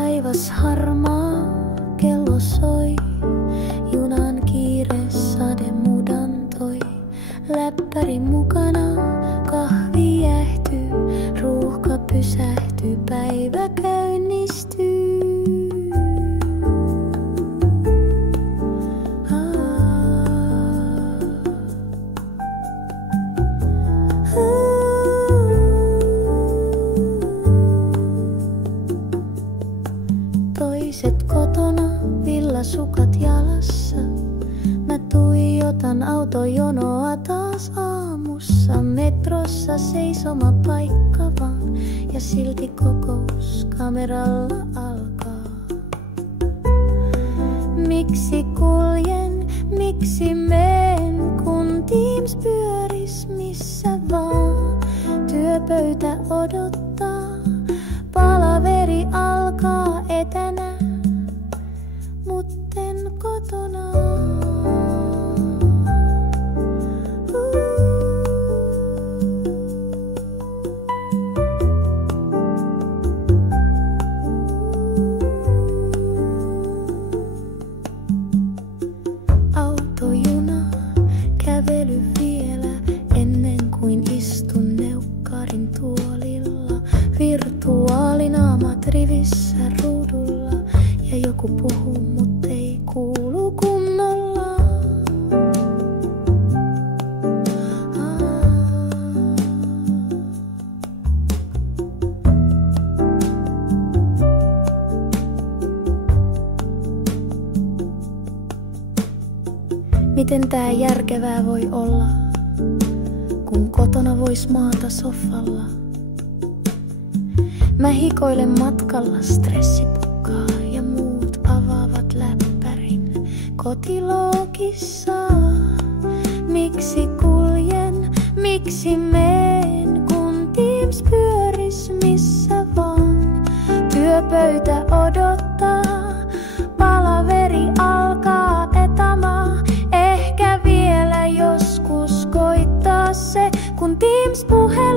taivas harmaa, kello soi. Junan kiire sade mudantoi. Läppäri mukana, kahvi jähtyy. Ruuhka pysähtyy, päivä käynnistyy. Toiset kotona, villasukat jalassa. Mä tuijotan autojonoa taas aamussa. Metrossa seisoma paikka vaan, ja silti kokous kameralla alkaa. Miksi kuljen, miksi meen, kun Teams pyöris missä vaan. Työpöytä odottaa, palaveri alkaa etänä, mutten kotona. Autojuna, kävely vielä ennen kuin istun neukkarin tuolilla. Virtuaalinaamat rivissä ruudulla ja joku puhuu, mut ei kuulu kunnolla. Miten tää järkevää voi olla, kun kotona vois maata sofalla? Mä hikoilen matkalla, stressi pukkaa ja muut avaavat läppärin kotiloogissa. Miksi kuljen, miksi meen, kun Teams pyöris missä vaan. Työpöytä odottaa, palaveri alkaa etama. Ehkä vielä joskus koittaa se, kun Teams puhe